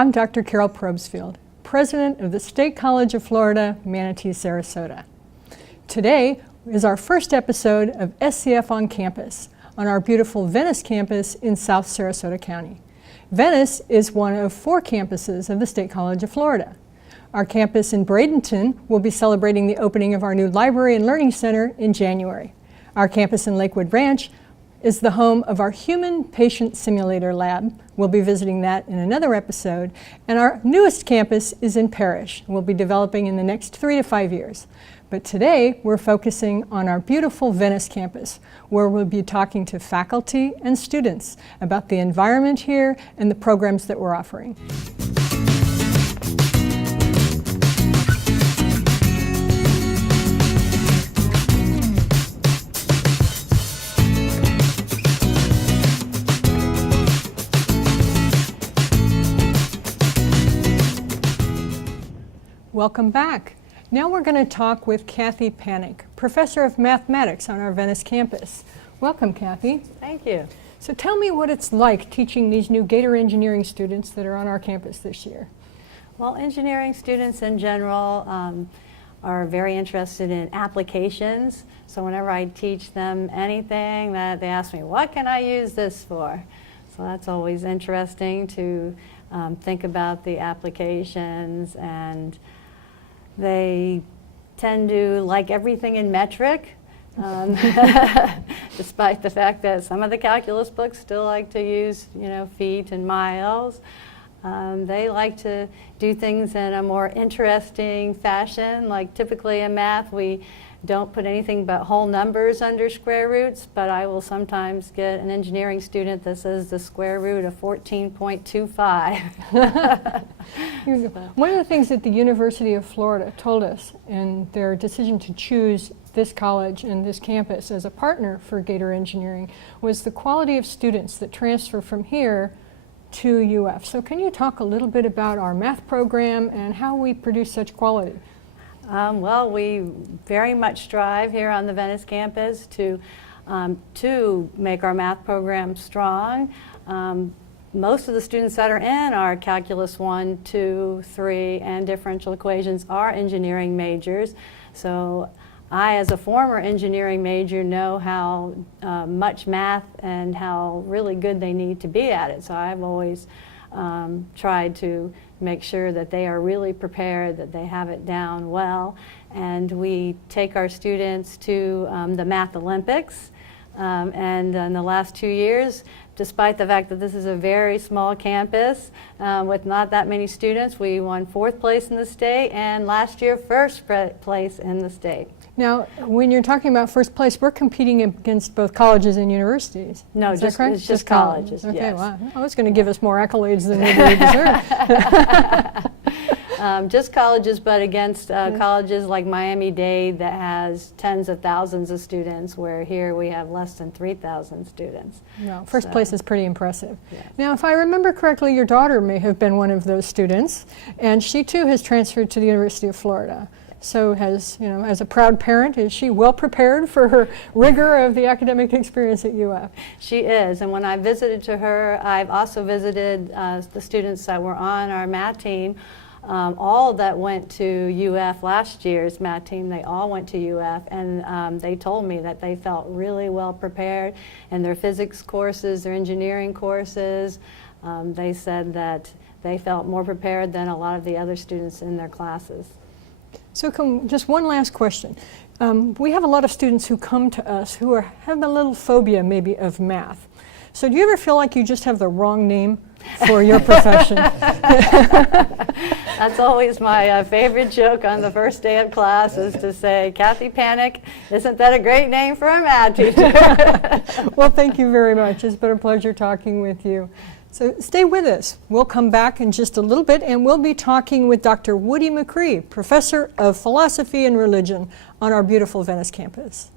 I'm Dr. Carol Probstfeld, President of the State College of Florida, Manatee, Sarasota. Today is our first episode of SCF On Campus on our beautiful Venice campus in South Sarasota County. Venice is one of 4 campuses of the State College of Florida. Our campus in Bradenton will be celebrating the opening of our new Library and Learning Center in January. Our campus in Lakewood Ranch is the home of our Human Patient Simulator Lab. We'll be visiting that in another episode. And our newest campus is in Parrish. We'll be developing in the next 3 to 5 years. But today we're focusing on our beautiful Venice campus, where we'll be talking to faculty and students about the environment here and the programs that we're offering. Welcome back. Now we're going to talk with Kathy Panic, Professor of Mathematics on our Venice campus. Welcome, Kathy. Thank you. So tell me what it's like teaching these new Gator Engineering students that are on our campus this year. Well, engineering students in general are very interested in applications. So whenever I teach them anything, that they ask me, what can I use this for? So that's always interesting to think about the applications, and they tend to like everything in metric, despite the fact that some of the calculus books still like to use, feet and miles. They like to do things in a more interesting fashion. Like typically in math, we don't put anything but whole numbers under square roots, but I will sometimes get an engineering student that says the square root of 14.25. One of the things that the University of Florida told us in their decision to choose this college and this campus as a partner for Gator Engineering was the quality of students that transfer from here to UF. So can you talk a little bit about our math program and how we produce such quality? Well, we very much strive here on the Venice campus to make our math program strong. Most of the students that are in our Calculus 1, 2, 3, and differential equations are engineering majors. So I, as a former engineering major, know how much math and how really good they need to be at it. So I've always tried to make sure that they are really prepared, that they have it down well. And we take our students to the Math Olympics. And in the last 2 years, despite the fact that this is a very small campus with not that many students, we won 4th place in the state, and last year 1st place in the state. Now, when you're talking about 1st place, we're competing against both colleges and universities. No, it's just colleges. Okay, yes. Wow. I was going to give us more accolades than we really deserve. Just colleges, but against colleges like Miami-Dade that has tens of thousands of students, where here we have less than 3,000 students. No, 1st place is pretty impressive. Yes. Now, if I remember correctly, your daughter may have been one of those students, and she too has transferred to the University of Florida. So as a proud parent, is she well prepared for her rigor of the academic experience at UF? She is, and when I visited to her, I've also visited the students that were on our math team. All that went to UF last year's math team, they all went to UF, and they told me that they felt really well prepared in their physics courses, their engineering courses. They said that they felt more prepared than a lot of the other students in their classes. So just one last question. We have a lot of students who come to us who have a little phobia maybe of math. So do you ever feel like you just have the wrong name for your profession? That's always my favorite joke on the first day of class, is to say, Kathy Panic, isn't that a great name for a math teacher? Well, thank you very much. It's been a pleasure talking with you. So stay with us. We'll come back in just a little bit, and we'll be talking with Dr. Woody McCree, Professor of Philosophy and Religion on our beautiful Venice campus.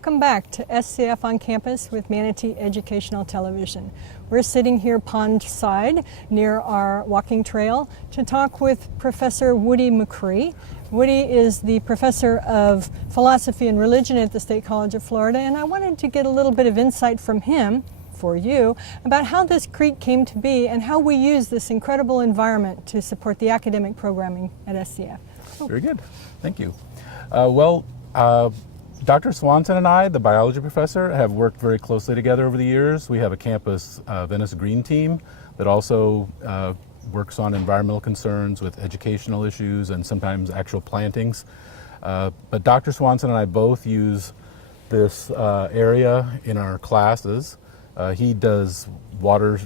welcome back to SCF On Campus with Manatee Educational Television. We're sitting here pond side near our walking trail to talk with Professor Woody McCree. Woody is the professor of philosophy and religion at the State College of Florida, and I wanted to get a little bit of insight from him, for you, about how this creek came to be and how we use this incredible environment to support the academic programming at SCF. Very good. Thank you. Dr. Swanson and I, the biology professor, have worked very closely together over the years. We have a campus Venice green team that also works on environmental concerns with educational issues and sometimes actual plantings. But Dr. Swanson and I both use this area in our classes. He does water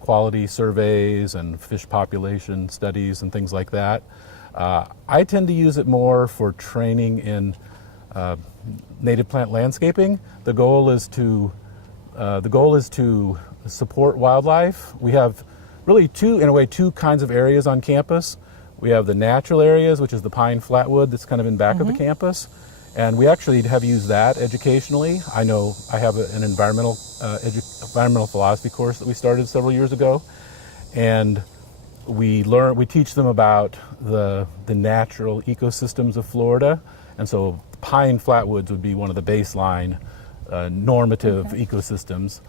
quality surveys and fish population studies and things like that. I tend to use it more for training in native plant landscaping. The goal is to support wildlife. We have really two kinds of areas on campus. We have the natural areas, which is the pine flatwood that's kind of in back of the campus, and we actually have used that educationally. I know I have an environmental philosophy course that we started several years ago, and we teach them about the natural ecosystems of Florida, and so pine flatwoods would be one of the baseline normative ecosystems.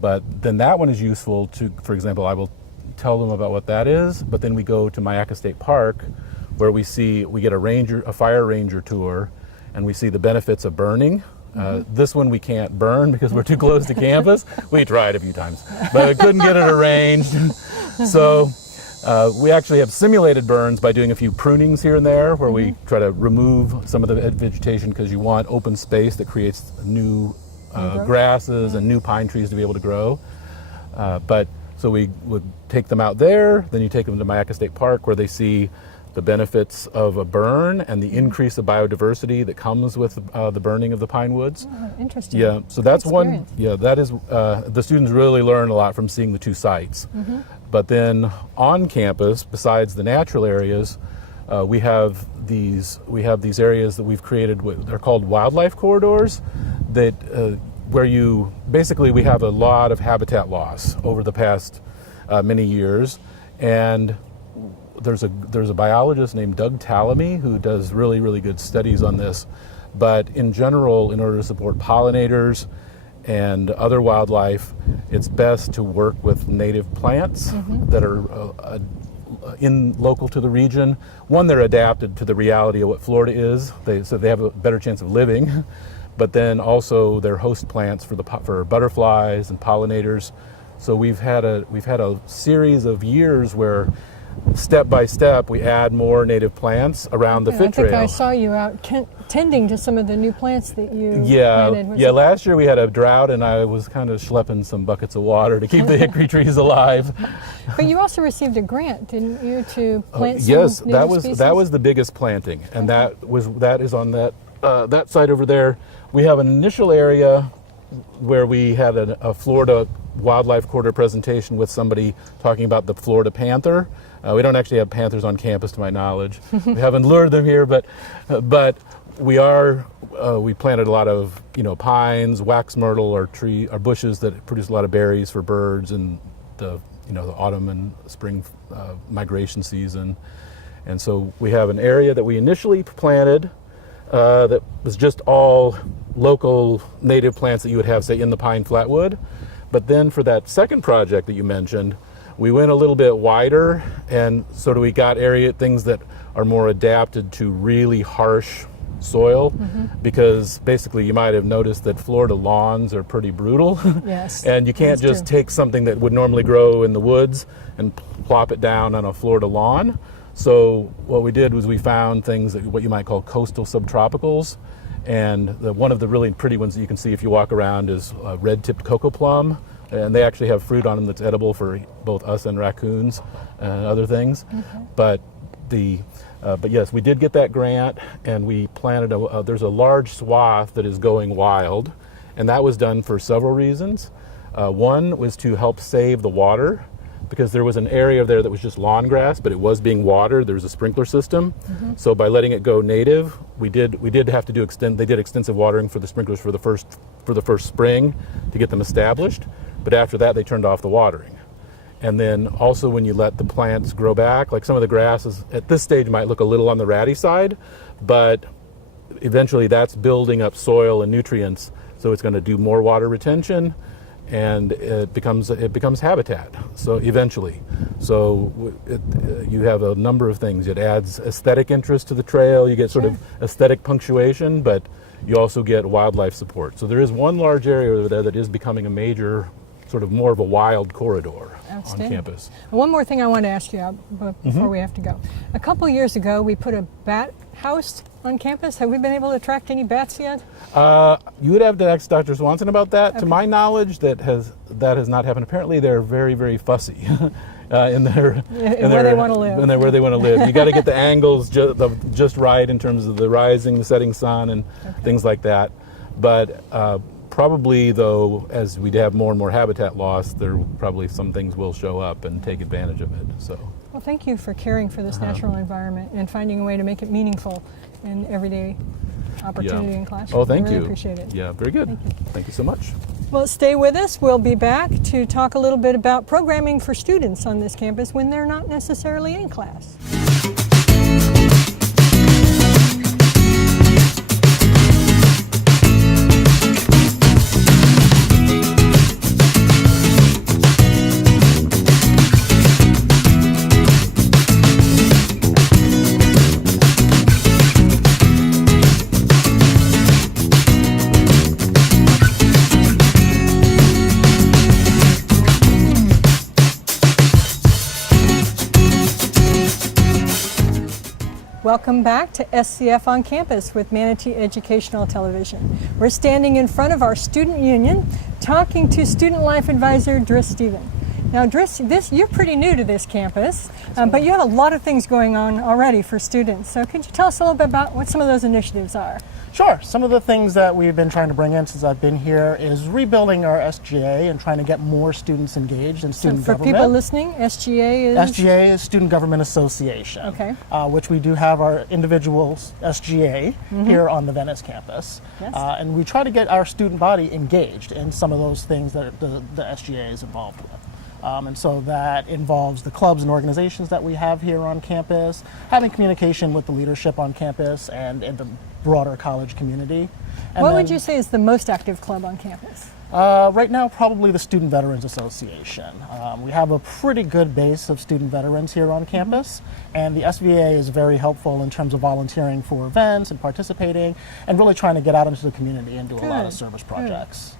But then that one is useful to, for example, I will tell them about what that is, but then we go to Myakka State Park where we get a fire ranger tour, and we see the benefits of burning. This one we can't burn because we're too close to campus. We tried a few times, but we couldn't get it arranged. So we actually have simulated burns by doing a few prunings here and there where we try to remove some of the vegetation because you want open space that creates new grasses and new pine trees to be able to grow. So we would take them out there, then you take them to Myakka State Park where they see the benefits of a burn and the increase of biodiversity that comes with the burning of the pine woods. Oh, interesting. Yeah, so that's one. Yeah, that is, the students really learn a lot from seeing the two sites. But then on campus, besides the natural areas, we have these areas that we've created. They're called wildlife corridors, that where we have a lot of habitat loss over the past many years, and there's a biologist named Doug Tallamy who does really, really good studies on this. But in general, in order to support pollinators and other wildlife, it's best to work with native plants that are local to the region. One, they're adapted to the reality of what Florida is, so they have a better chance of living. But then also they're host plants for butterflies and pollinators. So we've had a series of years where step by step we add more native plants around the fit trail. I think I saw you out tending to some of the new plants that you planted. Yeah, last year we had a drought and I was kind of schlepping some buckets of water to keep the hickory trees alive. But you also received a grant, didn't you, to plant some yes, native species? that was the biggest planting, and that is on that side over there. We have an initial area where we had a Florida Wildlife Corridor presentation with somebody talking about the Florida panther. We don't actually have panthers on campus, to my knowledge. We haven't lured them here, but we planted a lot of pines, wax myrtle, or bushes that produce a lot of berries for birds in the autumn and spring migration season. And so we have an area that we initially planted that was just all local native plants that you would have, say, in the pine flatwood. But then for that second project that you mentioned, we went a little bit wider, and sort of we got things that are more adapted to really harsh soil, because basically you might have noticed that Florida lawns are pretty brutal. Yes. And you can't just take something that would normally grow in the woods and plop it down on a Florida lawn. So what we did was we found things what you might call coastal subtropicals, and one of the really pretty ones that you can see if you walk around is red-tipped cocoa plum, and they actually have fruit on them that's edible for both us and raccoons and other things. But yes, we did get that grant, and we planted there's a large swath that is going wild, and that was done for several reasons. One was to help save the water, because there was an area there that was just lawn grass, but it was being watered. There was a sprinkler system. So by letting it go native, we did have to do they did extensive watering for the sprinklers for the first spring to get them established, but after that they turned off the watering. And then also when you let the plants grow back, like some of the grasses at this stage might look a little on the ratty side, but eventually that's building up soil and nutrients, so it's going to do more water retention, and it becomes habitat. So eventually, you have a number of things. It adds aesthetic interest to the trail. You get sort of aesthetic punctuation, but you also get wildlife support. So there is one large area over there that is becoming a major, sort of more of a wild corridor on campus. One more thing I want to ask you before we have to go. A couple years ago, we put a bat house on campus. Have we been able to attract any bats yet? You would have to ask Dr. Swanson about that. Okay. To my knowledge, that has not happened. Apparently, they're very, very fussy in where they want to live. Where they want to live. You got to get the angles just right in terms of the rising, the setting sun, and things like that. But probably, though, as we have more and more habitat loss, there probably some things will show up and take advantage of it. So. Well, thank you for caring for this natural environment and finding a way to make it meaningful in everyday opportunity in classroom. Oh, thank you. I really appreciate it. Yeah, very good. Thank you so much. Well, stay with us. We'll be back to talk a little bit about programming for students on this campus when they're not necessarily in class. Welcome back to SCF On Campus with Manatee Educational Television. We're standing in front of our student union talking to Student Life Advisor Driss Stephen. Now Driss, you're pretty new to this campus, but you have a lot of things going on already for students. So could you tell us a little bit about what some of those initiatives are? Sure. Some of the things that we've been trying to bring in since I've been here is rebuilding our SGA and trying to get more students engaged in student government. For people listening, SGA is? SGA is Student Government Association, which we do have our individual SGA here on the Venice campus. Yes. And we try to get our student body engaged in some of those things that the SGA is involved with. And so that involves the clubs and organizations that we have here on campus, having communication with the leadership on campus and the broader college community. And what would you say is the most active club on campus? Right now, probably the Student Veterans Association. We have a pretty good base of student veterans here on campus, and the SVA is very helpful in terms of volunteering for events and participating and really trying to get out into the community and do a lot of service projects.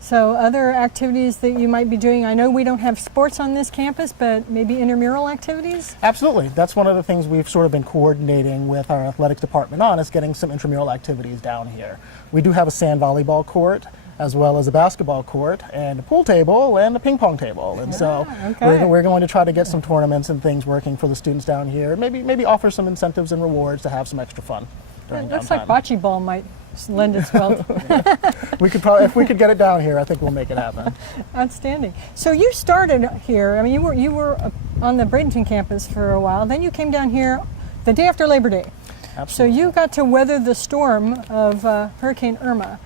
So other activities that you might be doing, I know we don't have sports on this campus, but maybe intramural activities? Absolutely. That's one of the things we've sort of been coordinating with our athletics department on, is getting some intramural activities down here. We do have a sand volleyball court, as well as a basketball court, and a pool table, and a ping pong table. And so we're going to try to get some tournaments and things working for the students down here, maybe offer some incentives and rewards to have some extra fun during downtime. Looks like bocce ball might lend its well. We could probably, if we could get it down here, I think we'll make it happen. Outstanding. So you started here. I mean, you were on the Bradenton campus for a while. Then you came down here the day after Labor Day. Absolutely. So you got to weather the storm of Hurricane Irma.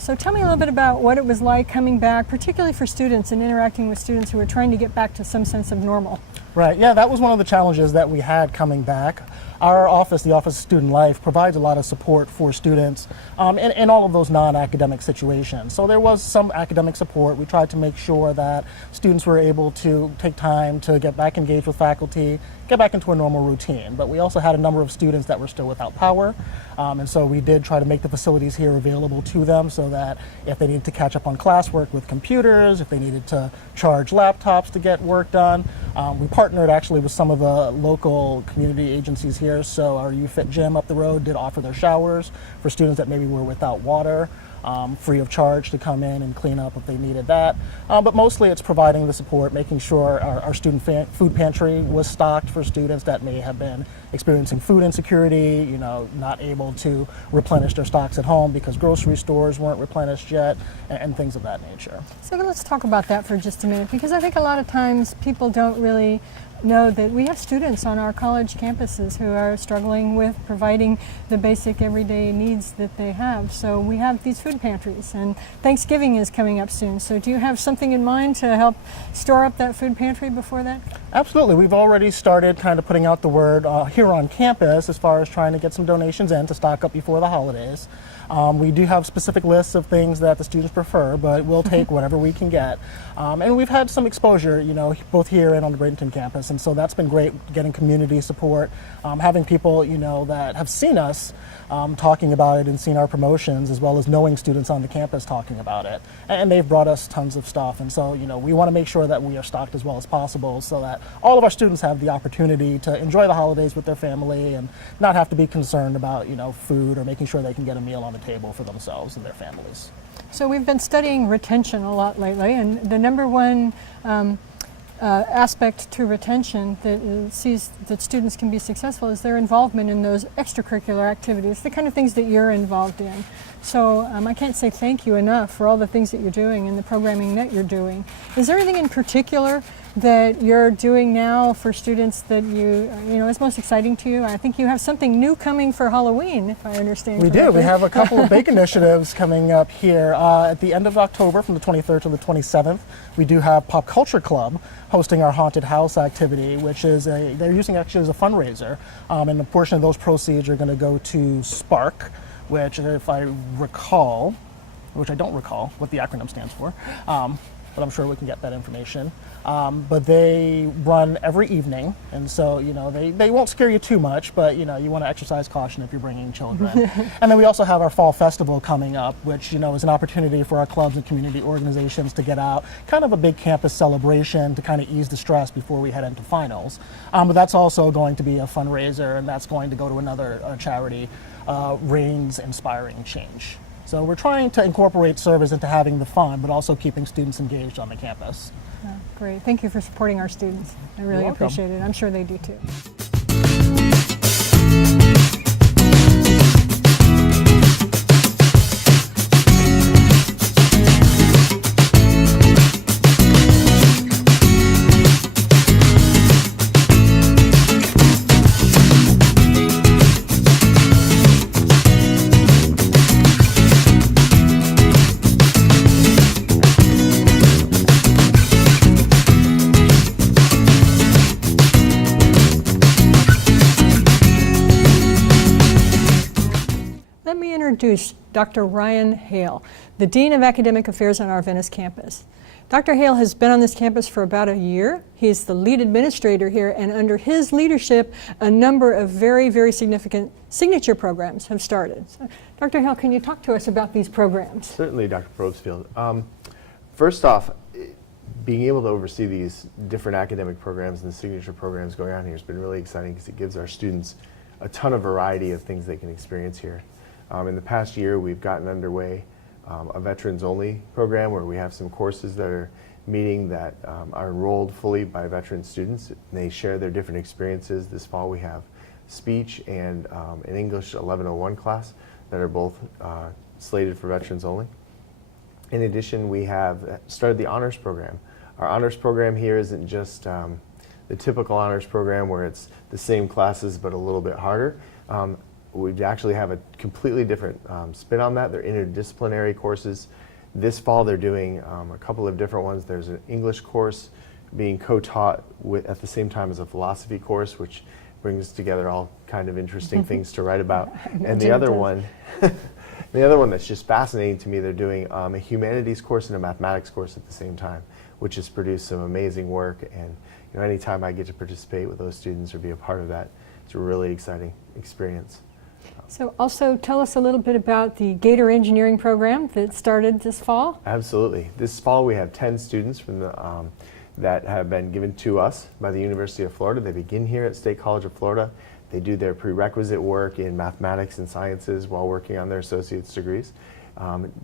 So tell me a little bit about what it was like coming back, particularly for students and interacting with students who were trying to get back to some sense of normal. Right, yeah, that was one of the challenges that we had coming back. Our office, the Office of Student Life, provides a lot of support for students in all of those non-academic situations. So there was some academic support. We tried to make sure that students were able to take time to get back engaged with faculty, get back into a normal routine. But we also had a number of students that were still without power. And so we did try to make the facilities here available to them so that if they needed to catch up on classwork with computers, if they needed to charge laptops to get work done. We partnered actually with some of the local community agencies here. So our UFit gym up the road did offer their showers for students that maybe were without water, free of charge to come in and clean up if they needed that. But mostly it's providing the support, making sure our student food pantry was stocked for students that may have been experiencing food insecurity, not able to replenish their stocks at home because grocery stores weren't replenished yet, and things of that nature. So let's talk about that for just a minute, because I think a lot of times people don't really know that we have students on our college campuses who are struggling with providing the basic everyday needs that they have. So we have these food pantries, and Thanksgiving is coming up soon. So do you have something in mind to help store up that food pantry before that? Absolutely. We've already started kind of putting out the word here on campus as far as trying to get some donations in to stock up before the holidays. We do have specific lists of things that the students prefer, but we'll take whatever we can get. And we've had some exposure, both here and on the Bradenton campus, and so that's been great, getting community support, having people, that have seen us talking about it and seen our promotions, as well as knowing students on the campus talking about it. And they've brought us tons of stuff, and so, we want to make sure that we are stocked as well as possible so that all of our students have the opportunity to enjoy the holidays with their family and not have to be concerned about, food or making sure they can get a meal on the table for themselves and their families. So we've been studying retention a lot lately, and the number one aspect to retention that sees that students can be successful is their involvement in those extracurricular activities, the kind of things that you're involved in. So I can't say thank you enough for all the things that you're doing and the programming that you're doing. Is there anything in particular that you're doing now for students that is most exciting to you? I think you have something new coming for Halloween, if I understand correctly. We do. We have a couple of bake initiatives coming up here at the end of October, from the 23rd to the 27th. We do have Pop Culture Club hosting our haunted house activity, which is they're using actually as a fundraiser, and a portion of those proceeds are going to go to Spark, which, if I recall, which I don't recall what the acronym stands for, but I'm sure we can get that information. But they run every evening, and so they won't scare you too much, but you want to exercise caution if you're bringing children. And then we also have our fall festival coming up, which is an opportunity for our clubs and community organizations to get out, kind of a big campus celebration to kind of ease the stress before we head into finals. But that's also going to be a fundraiser, and that's going to go to another charity, Rain's Inspiring Change. So we're trying to incorporate service into having the fun, but also keeping students engaged on the campus. Oh, great. Thank you for supporting our students. I really appreciate it. I'm sure they do too. Introduce Dr. Ryan Hale, the Dean of Academic Affairs on our Venice campus. Dr. Hale has been on this campus for about a year. He's the lead administrator here, and under his leadership, a number of very, very significant signature programs have started. So, Dr. Hale, can you talk to us about these programs? Certainly, Dr. Probstfeld. First off, being able to oversee these different academic programs and the signature programs going on here has been really exciting because it gives our students a ton of variety of things they can experience here. In the past year, we've gotten underway a veterans-only program where we have some courses that are meeting that are enrolled fully by veteran students. And they share their different experiences. This fall, we have speech and an English 1101 class that are both slated for veterans only. In addition, we have started the honors program. Our honors program here isn't just the typical honors program where it's the same classes but a little bit harder. We actually have a completely different spin on that. They're interdisciplinary courses. This fall they're doing a couple of different ones. There's an English course being co-taught at the same time as a philosophy course, which brings together all kind of interesting things to write about. And the other one, that's just fascinating to me, they're doing a humanities course and a mathematics course at the same time, which has produced some amazing work. And anytime I get to participate with those students or be a part of that, it's a really exciting experience. So also tell us a little bit about the Gator Engineering program that started this fall. Absolutely. This fall we have 10 students from that have been given to us by the University of Florida. They begin here at State College of Florida. They do their prerequisite work in mathematics and sciences while working on their associate's degrees.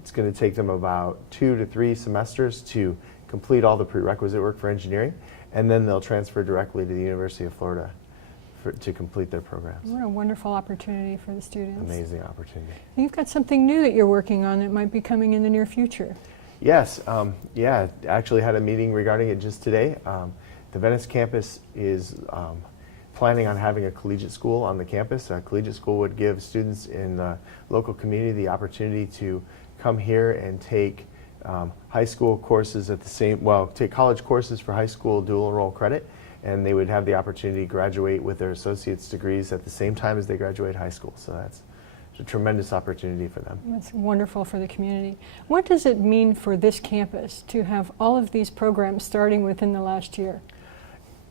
It's going to take them about 2 to 3 semesters to complete all the prerequisite work for engineering, and then they'll transfer directly to the University of Florida to complete their programs. What a wonderful opportunity for the students. Amazing opportunity. You've got something new that you're working on that might be coming in the near future. Yes, yeah, actually had a meeting regarding it just today. The Venice campus is planning on having a collegiate school on the campus. A collegiate school would give students in the local community the opportunity to come here and take high school courses at the same, well, take college courses for high school dual enroll credit, and they would have the opportunity to graduate with their associate's degrees at the same time as they graduate high school. So that's a tremendous opportunity for them. That's wonderful for the community. What does it mean for this campus to have all of these programs starting within the last year?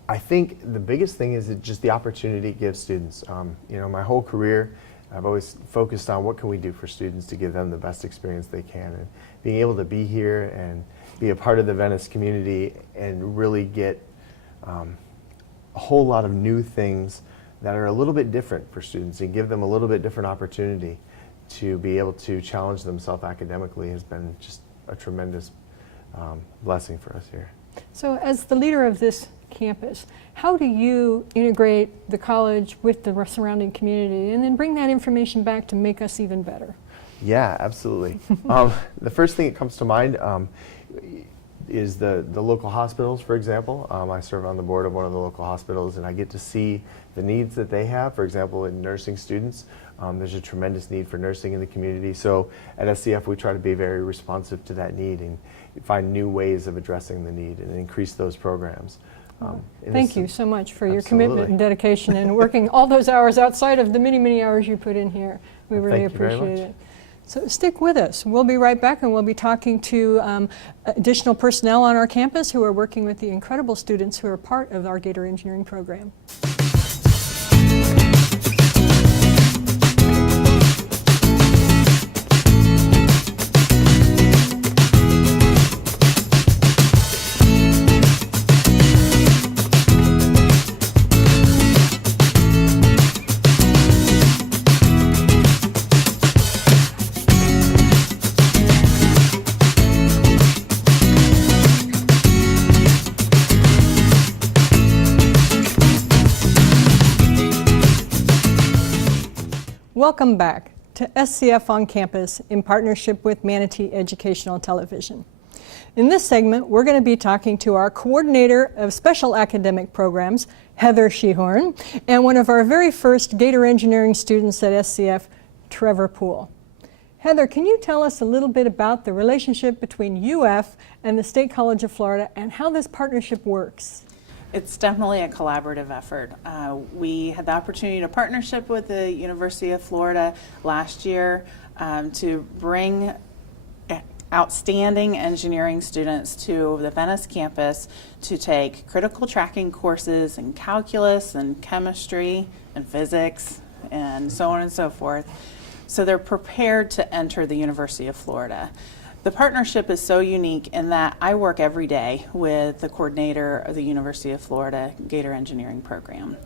I think the biggest thing is just the opportunity it gives students. You know, my whole career, I've always focused on what can we do for students to give them the best experience they can. And being able to be here and be a part of the Venice community and really get a whole lot of new things that are a little bit different for students and give them a little bit different opportunity to be able to challenge themselves academically has been just a tremendous blessing for us here. So as the leader of this campus, how do you integrate the college with the surrounding community and then bring that information back to make us even better? Yeah, absolutely. The first thing that comes to mind is the local hospitals, for example. I serve on the board of one of the local hospitals, and I get to see the needs that they have. For example, in nursing students, there's a tremendous need for nursing in the community. So at SCF, we try to be very responsive to that need and find new ways of addressing the need and increase those programs. Thank you so much for your Absolutely. commitment and dedication and working all those hours outside of the many, many hours you put in here. We really Thank you very appreciate much. it. So stick with us. We'll be right back, and we'll be talking to additional personnel on our campus who are working with the incredible students who are part of our Gator Engineering program. Welcome back to SCF On Campus in partnership with Manatee Educational Television. In this segment, we're going to be talking to our coordinator of special academic programs, Heather Shehorn, and one of our very first Gator Engineering students at SCF, Trevor Poole. Heather, can you tell us a little bit about the relationship between UF and the State College of Florida and how this partnership works? It's definitely a collaborative effort. We had the opportunity to partnership with the University of Florida last year to bring outstanding engineering students to the Venice campus to take critical tracking courses in calculus and chemistry and physics and so on and so forth. So they're prepared to enter the University of Florida. The partnership is so unique in that I work every day with the coordinator of the University of Florida Gator Engineering program.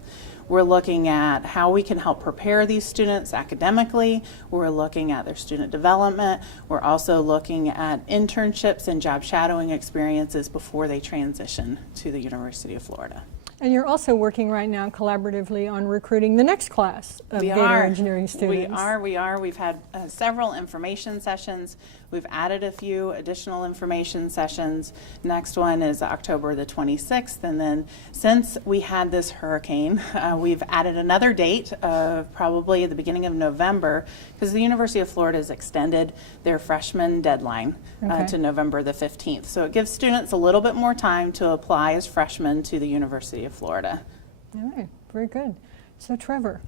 We're looking at how we can help prepare these students academically. We're looking at their student development. We're also looking at internships and job shadowing experiences before they transition to the University of Florida. And you're also working right now collaboratively on recruiting the next class of Gator Engineering students. We are. We've had several information sessions. We've added a few additional information sessions. Next one is October the 26th. And then since we had this hurricane, we've added another date of probably the beginning of November, because the University of Florida has extended their freshman deadline to November the 15th. So it gives students a little bit more time to apply as freshmen to the University of Florida. All right, very good. So Trevor,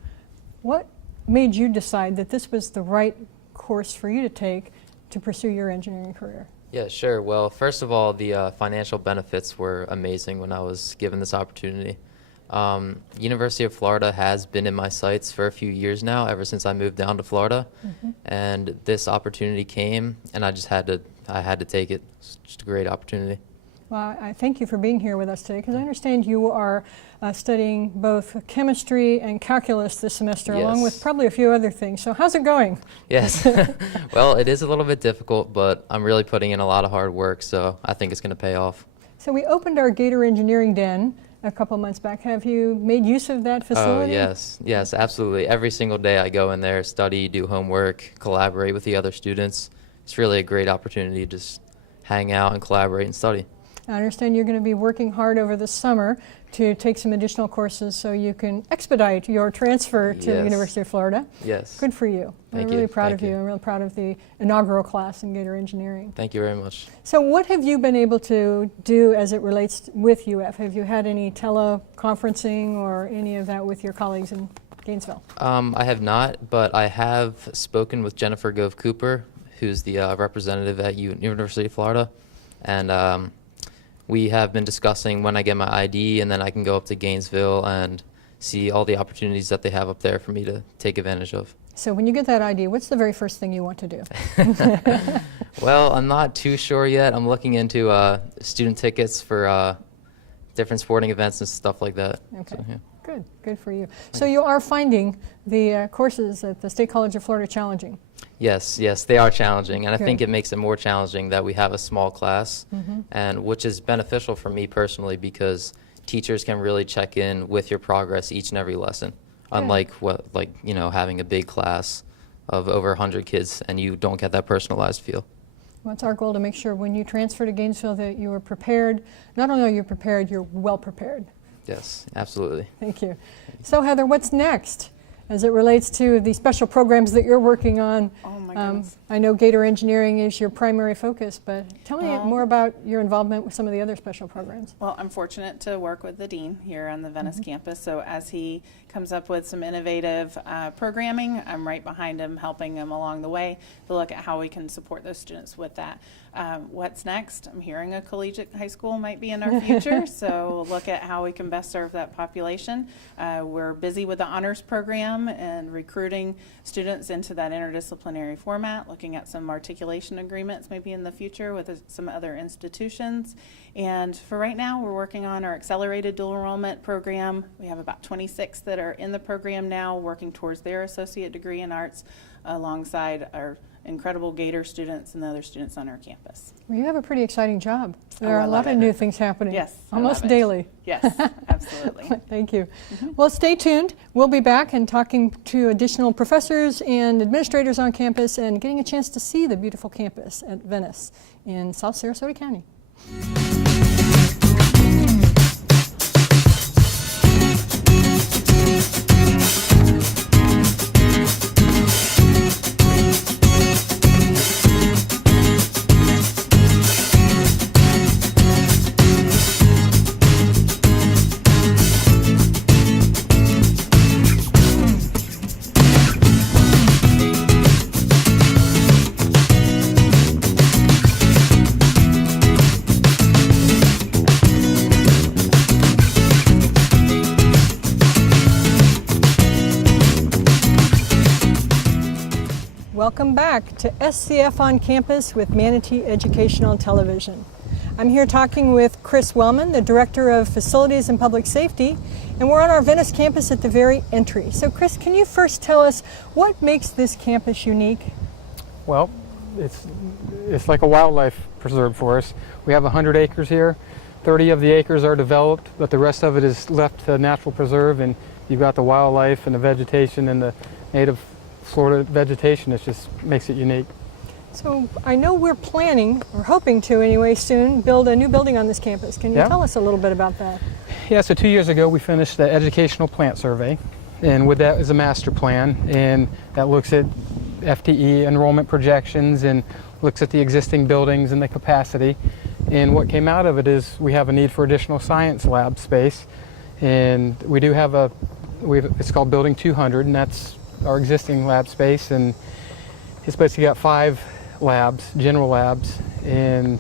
what made you decide that this was the right course for you to take to pursue your engineering career? Yeah, sure. Well, first of all, the financial benefits were amazing when I was given this opportunity. University of Florida has been in my sights for a few years now, ever since I moved down to Florida. And this opportunity came, and I had to take it. It's just a great opportunity. Well, I thank you for being here with us today, because I understand you are studying both chemistry and calculus this semester, along with probably a few other things. So how's it going? Yes. Well, it is a little bit difficult, but I'm really putting in a lot of hard work, so I think it's going to pay off. So we opened our Gator Engineering Den a couple months back. Have you made use of that Oh, facility? yes, absolutely. Every single day I go in there, study, do homework, collaborate with the other students. It's really a great opportunity to just hang out and collaborate and study. I understand you're going to be working hard over the summer to take some additional courses so you can expedite your transfer to the Yes. University of Florida. Yes. Good for you. Thank I'm really you. proud Thank of you. you. I'm really proud of the inaugural class in Gator Engineering. Thank you very much. So what have you been able to do as it relates with UF? Have you had any teleconferencing or any of that with your colleagues in Gainesville? I have not, but I have spoken with Jennifer Gove Cooper, who's the representative at University of Florida, and we have been discussing when I get my ID, and then I can go up to Gainesville and see all the opportunities that they have up there for me to take advantage of. So when you get that ID, what's the very first thing you want to do? Well, I'm not too sure yet. I'm looking into student tickets for different sporting events and stuff like that. Okay. So, yeah. Good for you. So you are finding the courses at the State College of Florida challenging? Yes, they are challenging, and I think Good. it makes it more challenging that we have a small class, and which is beneficial for me personally because teachers can really check in with your progress each and every lesson, unlike having a big class of over 100 kids and you don't get that personalized feel. Well, it's our goal to make sure when you transfer to Gainesville that you are prepared. Not only are you prepared, you're well prepared. Yes, absolutely. Thank you. So Heather, what's next as it relates to the special programs that you're working on? Oh my goodness. I know Gator Engineering is your primary focus, but tell me more about your involvement with some of the other special programs. Well, I'm fortunate to work with the dean here on the Venice campus, so as he comes up with some innovative programming, I'm right behind him, helping him along the way to look at how we can support those students with that. What's next? I'm hearing a collegiate high school might be in our future, so look at how we can best serve that population. We're busy with the honors program and recruiting students into that interdisciplinary format, looking at some articulation agreements maybe in the future with some other institutions. And for right now, we're working on our accelerated dual enrollment program. We have about 26 that are in the program now, working towards their associate degree in arts alongside our incredible Gator students and the other students on our campus. Well, you have a pretty exciting job. There Oh, are I a love lot of it. new things happening. Yes, I almost love it. daily. Yes, absolutely. Thank you. Well, stay tuned. We'll be back and talking to additional professors and administrators on campus and getting a chance to see the beautiful campus at Venice in South Sarasota County. Welcome back to SCF On Campus with Manatee Educational Television. I'm here talking with Chris Wellman, the Director of Facilities and Public Safety, and we're on our Venice campus at the very entry. So Chris, can you first tell us what makes this campus unique? Well, it's like a wildlife preserve for us. We have 100 acres here. 30 of the acres are developed, but the rest of it is left to natural preserve, and you've got the wildlife and the vegetation and the native Florida vegetation. It just makes it unique. So I know we're planning, or hoping to anyway, soon build a new building on this campus. Can you Yeah. tell us a little bit about that? Yeah, so 2 years ago we finished the educational plant survey, and with that is a master plan, and that looks at FTE enrollment projections and looks at the existing buildings and the capacity. And what came out of it is we have a need for additional science lab space, and we do have it's called Building 200, and that's our existing lab space, and it's basically got 5 labs, general labs, and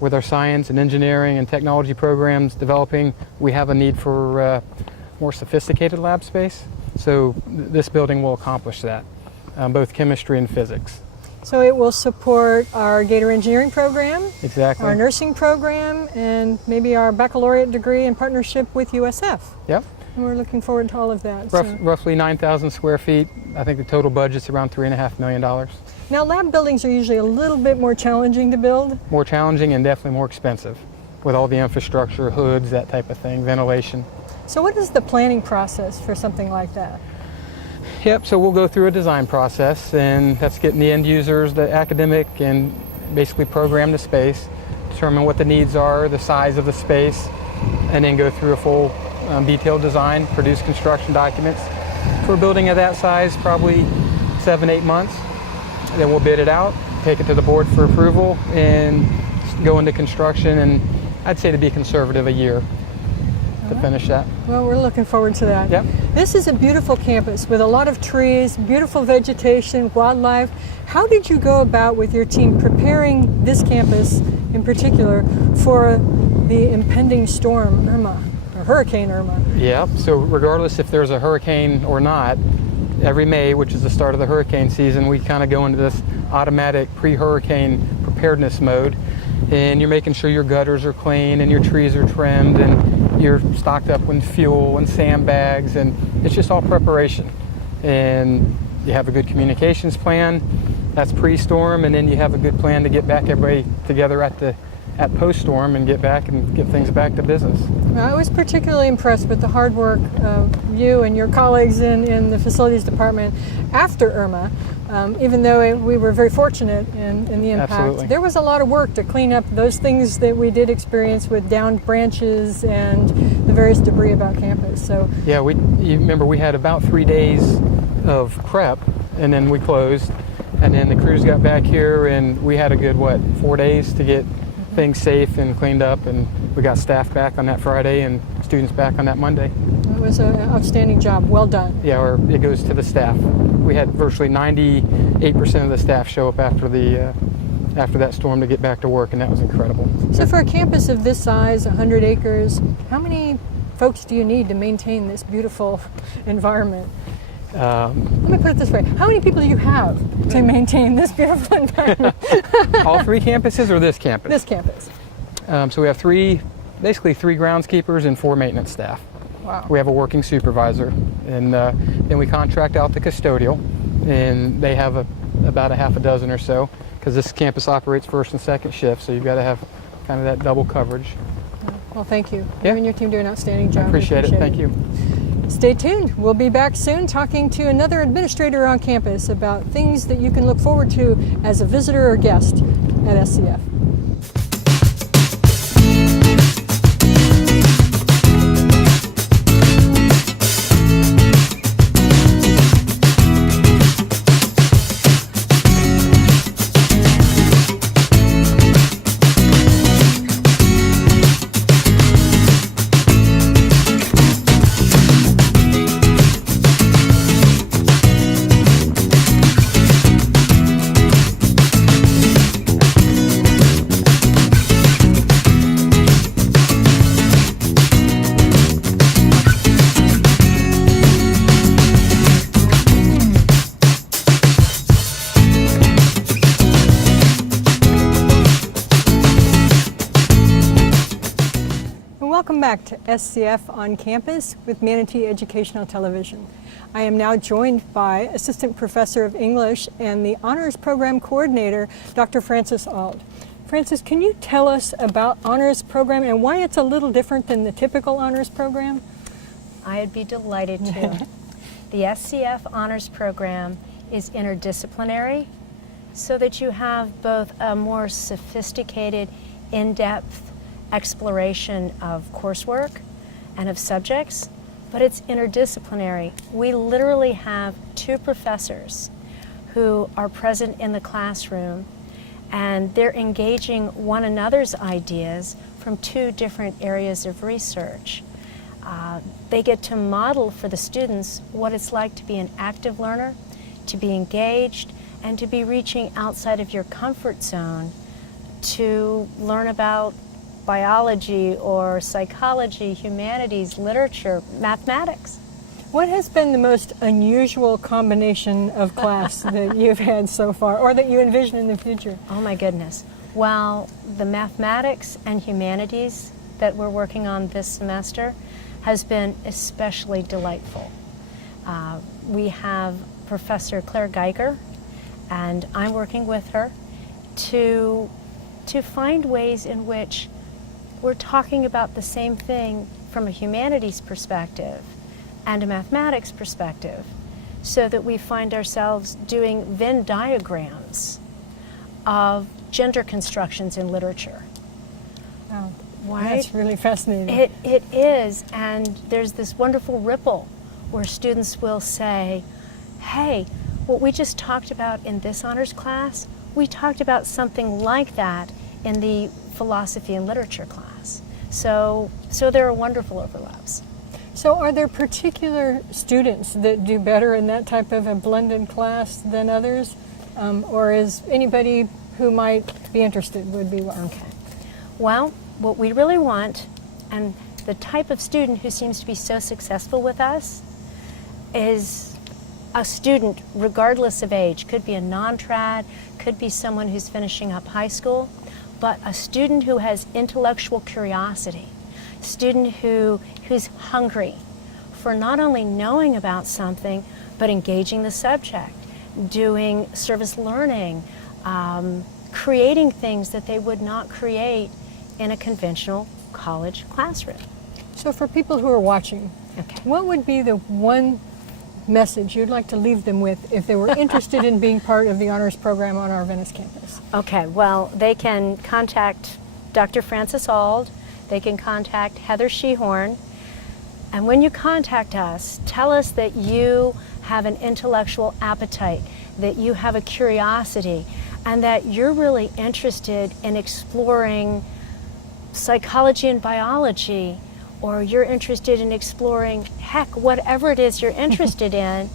with our science and engineering and technology programs developing, we have a need for more sophisticated lab space. So this building will accomplish that, both chemistry and physics. So it will support our Gator Engineering program, Exactly. our nursing program, and maybe our baccalaureate degree in partnership with USF. Yep. And we're looking forward to all of that. Roughly 9,000 square feet. I think the total budget's around $3.5 million. Now, lab buildings are usually a little bit more challenging to build. More challenging and definitely more expensive. with all the infrastructure, hoods, that type of thing, ventilation. So what is the planning process for something like that? Yep, so we'll go through a design process, and that's getting the end users, the academic, and basically program the space, determine what the needs are, the size of the space, and then go through a full detailed design, produce construction documents. For a building of that size, probably 7-8 months. Then we'll bid it out, take it to the board for approval, and go into construction, and I'd say to be conservative, a year to finish that. Well, we're looking forward to that. Yep. This is a beautiful campus with a lot of trees, beautiful vegetation, wildlife. How did you go about with your team preparing this campus in particular for the impending storm Irma, or Hurricane Irma? Yep, so regardless if there's a hurricane or not, every May, which is the start of the hurricane season, we kind of go into this automatic pre-hurricane preparedness mode, and you're making sure your gutters are clean and your trees are trimmed and you're stocked up with fuel and sandbags, and it's just all preparation. And you have a good communications plan, that's pre-storm, and then you have a good plan to get back everybody together at post-storm and get back and get things back to business. I was particularly impressed with the hard work of you and your colleagues in the facilities department after Irma. Even though we were very fortunate in the impact, Absolutely. There was a lot of work to clean up those things that we did experience with downed branches and the various debris about campus. So yeah, you remember we had about 3 days of prep, and then we closed, and then the crews got back here, and we had a good 4 days to get things safe and cleaned up, and we got staff back on that Friday and students back on that Monday. it was an outstanding job. Well done. Yeah, or it goes to the staff. We had virtually 98% of the staff show up after that storm to get back to work, and that was incredible. So for a campus of this size, 100 acres, how many folks do you need to maintain this beautiful environment? Let me put it this way. How many people do you have to maintain this beautiful environment? All 3 campuses or this campus? This campus. So we have basically 3 groundskeepers and 4 maintenance staff. Wow. We have a working supervisor, and then we contract out the custodial, and they have about a half a dozen or so, because this campus operates first and second shift, so you've got to have kind of that double coverage. Well, thank you. Yeah. You and your team do an outstanding job. I appreciate it. Thank you. Stay tuned. We'll be back soon talking to another administrator on campus about things that you can look forward to as a visitor or guest at SCF. Welcome back to SCF On Campus with Manatee Educational Television. I am now joined by Assistant Professor of English and the Honors Program Coordinator, Dr. Frances Auld. Frances, can you tell us about Honors Program and why it's a little different than the typical Honors Program? I'd be delighted to. The SCF Honors Program is interdisciplinary so that you have both a more sophisticated, in-depth exploration of coursework and of subjects, but it's interdisciplinary. We literally have 2 professors who are present in the classroom, and they're engaging one another's ideas from 2 different areas of research. They get to model for the students what it's like to be an active learner, to be engaged, and to be reaching outside of your comfort zone to learn about biology or psychology, humanities, literature, mathematics. What has been the most unusual combination of class that you've had so far, or that you envision in the future? Oh my goodness. Well, the mathematics and humanities that we're working on this semester has been especially delightful. We have Professor Claire Geiger, and I'm working with her to find ways in which we're talking about the same thing from a humanities perspective and a mathematics perspective, so that we find ourselves doing Venn diagrams of gender constructions in literature. Wow. Right? That's really fascinating. It is, and there's this wonderful ripple where students will say, hey, what we just talked about in this honors class, we talked about something like that in the philosophy and literature class. So there are wonderful overlaps. So are there particular students that do better in that type of a blended class than others? Or is anybody who might be interested would be welcome? Okay. Well, what we really want, and the type of student who seems to be so successful with us, is a student, regardless of age. Could be a non-trad, could be someone who's finishing up high school, but a student who has intellectual curiosity, student who's hungry for not only knowing about something, but engaging the subject, doing service learning, creating things that they would not create in a conventional college classroom. So for people who are watching, Okay. what would be the one message you'd like to leave them with if they were interested in being part of the honors program on our Venice campus? Okay, well, they can contact Dr. Francis Auld, they can contact Heather Shehorn, and when you contact us, tell us that you have an intellectual appetite, that you have a curiosity, and that you're really interested in exploring psychology and biology, or you're interested in exploring, heck, whatever it is you're interested in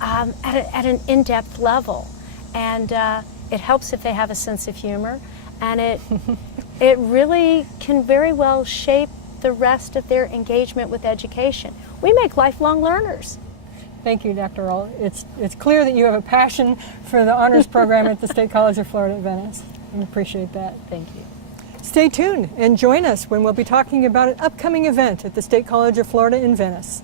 at an in-depth level. And it helps if they have a sense of humor, and it really can very well shape the rest of their engagement with education. We make lifelong learners. Thank you, Dr. Auld. It's clear that you have a passion for the honors program at the State College of Florida at Venice. We appreciate that. Thank you. Stay tuned and join us when we'll be talking about an upcoming event at the State College of Florida in Venice.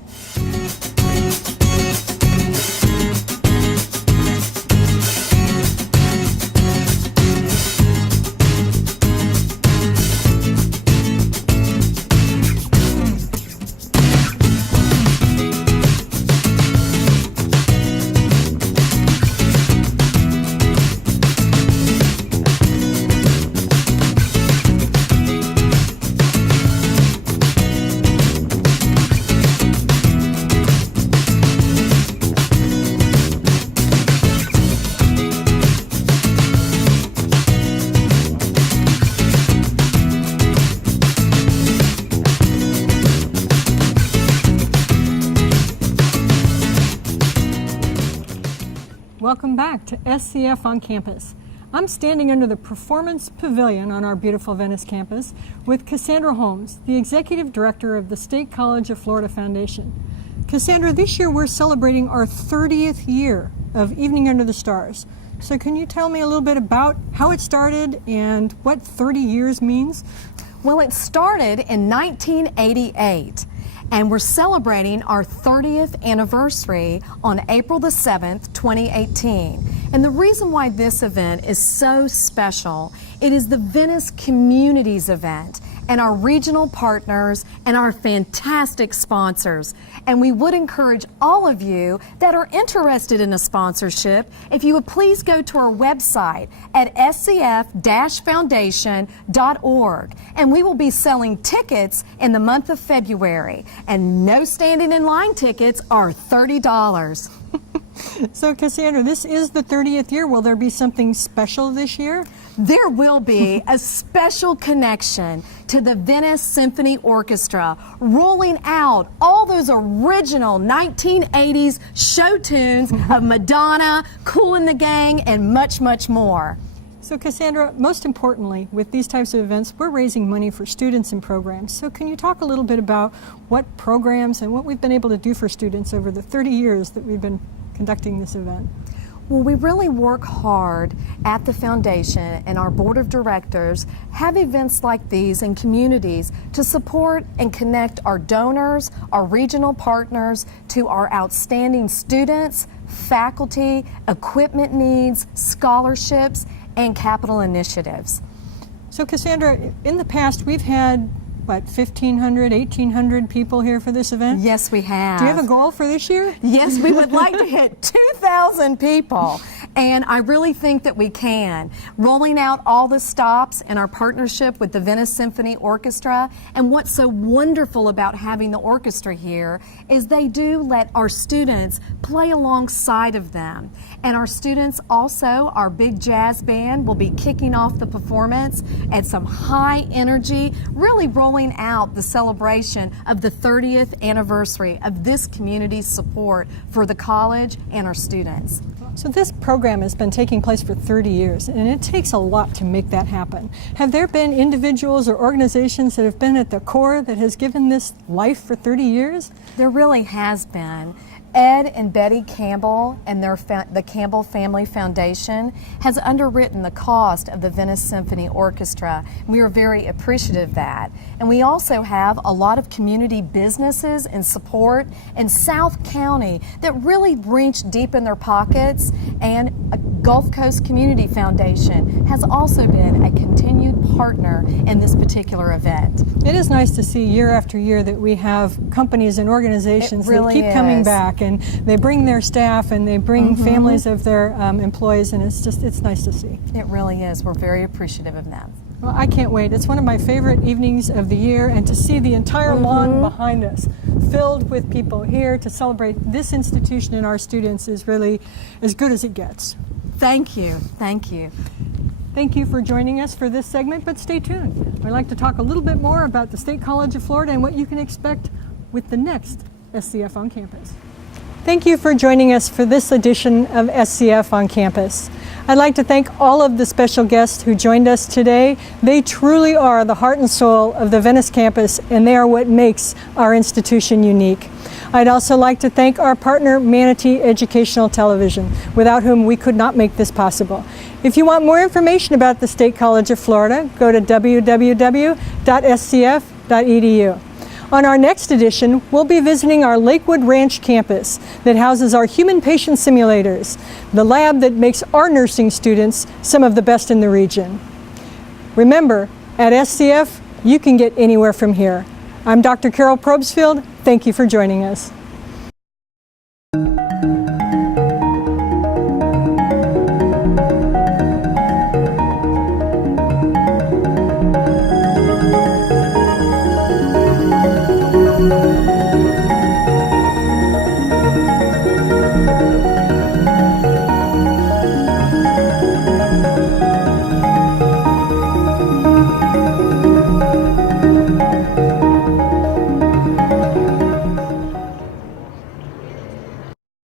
Welcome back to SCF On Campus. I'm standing under the Performance Pavilion on our beautiful Venice campus with Cassandra Holmes, the Executive Director of the State College of Florida Foundation. Cassandra, this year we're celebrating our 30th year of Evening Under the Stars. So can you tell me a little bit about how it started and what 30 years means? Well, it started in 1988. And we're celebrating our 30th anniversary on April the 7th, 2018. And the reason why this event is so special, it is the Venice Communities event and our regional partners and our fantastic sponsors. And we would encourage all of you that are interested in a sponsorship, if you would please go to our website at scf-foundation.org. And we will be selling tickets in the month of February. And no standing in line tickets are $30. So Cassandra, this is the 30th year. Will there be something special this year? There will be a special connection to the Venice Symphony Orchestra, rolling out all those original 1980s show tunes of Madonna, Kool and the Gang, and much, much more. So Cassandra, most importantly, with these types of events, we're raising money for students and programs. So can you talk a little bit about what programs and what we've been able to do for students over the 30 years that we've been conducting this event? Well, we really work hard at the foundation, and our board of directors have events like these in communities to support and connect our donors, our regional partners, to our outstanding students, faculty, equipment needs, scholarships, and capital initiatives. So Cassandra, in the past we've had, what, 1,500, 1,800 people here for this event? Yes, we have. Do you have a goal for this year? Yes, we would like to hit 2,000 people, and I really think that we can. Rolling out all the stops in our partnership with the Venice Symphony Orchestra, and what's so wonderful about having the orchestra here is they do let our students play alongside of them. And our students also, our big jazz band, will be kicking off the performance at some high energy, really rolling out the celebration of the 30th anniversary of this community's support for the college and our students. So this program has been taking place for 30 years, and it takes a lot to make that happen. Have there been individuals or organizations that have been at the core that has given this life for 30 years? There really has been. Ed and Betty Campbell and the Campbell Family Foundation has underwritten the cost of the Venice Symphony Orchestra. We are very appreciative of that. And we also have a lot of community businesses and support in South County that really reach deep in their pockets, and a Gulf Coast Community Foundation has also been a continued partner in this particular event. It is nice to see year after year that we have companies and organizations that keep coming back, and they bring their staff and they bring families of their employees, and it's nice to see. It really is. We're very appreciative of that. Well, I can't wait. It's one of my favorite evenings of the year, and to see the entire lawn behind us filled with people here to celebrate this institution and our students is really as good as it gets. Thank you. Thank you. Thank you for joining us for this segment, but stay tuned. We'd like to talk a little bit more about the State College of Florida and what you can expect with the next SCF On Campus. Thank you for joining us for this edition of SCF On Campus. I'd like to thank all of the special guests who joined us today. They truly are the heart and soul of the Venice campus, and they are what makes our institution unique. I'd also like to thank our partner, Manatee Educational Television, without whom we could not make this possible. If you want more information about the State College of Florida, go to www.scf.edu. On our next edition, we'll be visiting our Lakewood Ranch campus that houses our human patient simulators, the lab that makes our nursing students some of the best in the region. Remember, at SCF, you can get anywhere from here. I'm Dr. Carol Probstfeld. Thank you for joining us.